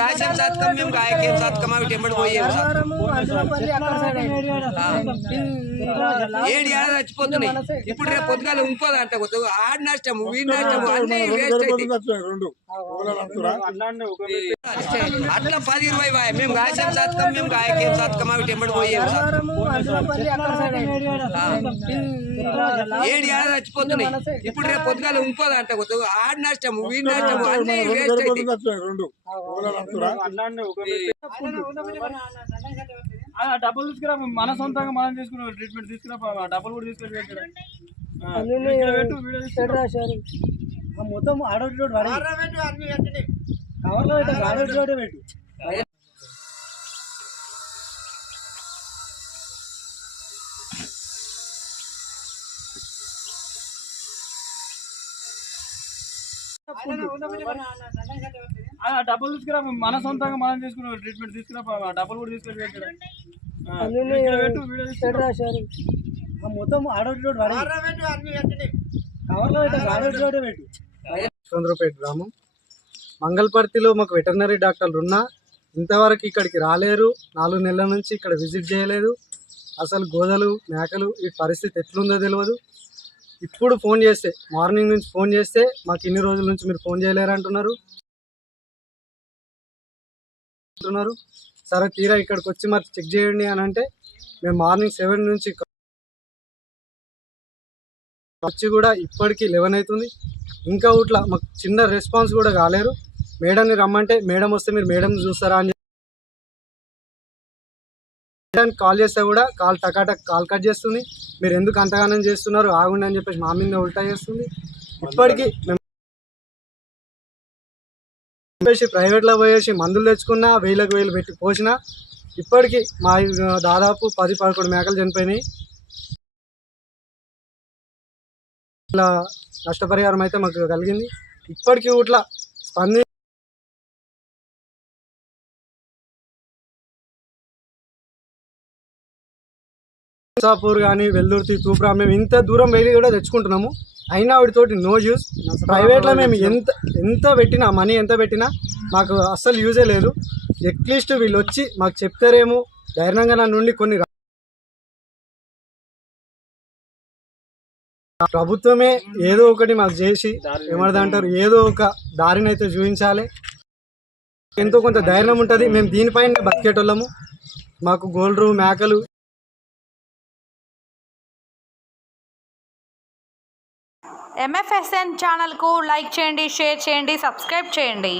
గాయసం సాత్కం మేము గాయకేం సాత్కం అవి టెంబడి పోయే ఏడు ఏడాది చచ్చిపోతున్నాయి. ఇప్పుడు రేపు పొద్దుగాల ఇంకోదంట ఆడి నష్టము వీడి నష్టము అన్ని వేస్ట్ అయితే అట్లా 10-20 మేము గాయసం సాత్కం మేము గాయకేం సాత్కం అవి టెంబడి పోయే ఏడు ఏడాది చచ్చిపోతున్నాయి. ఇప్పుడు రేపు పొద్దుగాల ఇంకోదంట ఆడి నష్టము వీడి నష్టము అన్ని వేస్ట్ అయితే డబ్బులు తీసుకురా మన సొంతంగా మనం తీసుకున్నాం ట్రీట్మెంట్ తీసుకురా డబ్బులు కూడా తీసుకెళ్ళి మొత్తం ఆడోటి కవర్లో ఆడోటి పెట్టు డబ్బులు తీసుకురా మన సొంతంగా మనం తీసుకున్నాం ట్రీట్మెంట్ తీసుకురా డబ్బులు కూడా తీసుకెళ్ళి మొత్తం ఆడోటి కవర్లో ఆడోటి పెట్టు. చంద్రపేట గ్రామం మంగళపర్తిలో మాకు వెటర్నరీ డాక్టర్లు ఉన్నా ఇంతవరకు ఇక్కడికి రాలేరు. 4 నెలల నుంచి ఇక్కడ విజిట్ చేయలేదు. అసలు గోదలు మేకలు ఈ పరిస్థితి ఎట్లుందో తెలియదు. ఇప్పుడు ఫోన్ చేస్తే మార్నింగ్ నుంచి ఫోన్ చేస్తే మాకు ఇన్ని రోజుల నుంచి మీరు ఫోన్ చేయలేరు అంటున్నారు. సరే తీరా ఇక్కడికి వచ్చి మరి చెక్ చేయండి అని అంటే మేము మార్నింగ్ 7 నుంచి వచ్చి కూడా ఇప్పటికీ 11 అవుతుంది. ఇంకా ఇట్లా మాకు చిన్న రెస్పాన్స్ కూడా కాలేరు. మేడంని రమ్మంటే మేడం వస్తే మీరు మేడం చూస్తారా అని కాల్ చేస్తే కూడా కాల్ టకాటక్ కాల్ కట్ చేస్తుంది. మీరు ఎందుకు అంతగానం చేస్తున్నారు ఆగుండి అని చెప్పేసి మా మీద ఉల్టా చేస్తుంది. ఇప్పటికీ మేము ప్రైవేట్లో పోయేసి మందులు తెచ్చుకున్నా 1000 పెట్టి పోసినా ఇప్పటికీ మా దాదాపు 10-11 మేకలు చనిపోయినాయి. ఇట్లా నష్టపరిహారం అయితే మాకు కలిగింది. ఇప్పటికీ ఇట్లా స్పంది సాపూర్ కానీ వెల్దుర్తి తూప్రా మేము ఇంత దూరం వెళ్ళి కూడా తెచ్చుకుంటున్నాము. అయినా వాటితోటి నో యూజ్. ప్రైవేట్లో మేము ఎంత పెట్టినా మనీ ఎంత పెట్టినా మాకు అస్సలు యూజే లేదు. అట్లీస్ట్ వీళ్ళు వచ్చి మాకు చెప్తారేమో ధైర్యంగా నా నుండి కొన్ని ప్రభుత్వమే ఏదో ఒకటి మాకు చేసి ఏమదంటారు ఏదో ఒక దారిని అయితే చూపించాలి. ఎంతో కొంత ధైర్యం ఉంటుంది. మేము దీనిపైన బతికేటోళ్ళము. మాకు గోల్డ్రు మేకలు MFSN ఛానల్కు లైక్ చేయండి, షేర్ చేయండి, సబ్స్క్రైబ్ చేయండి.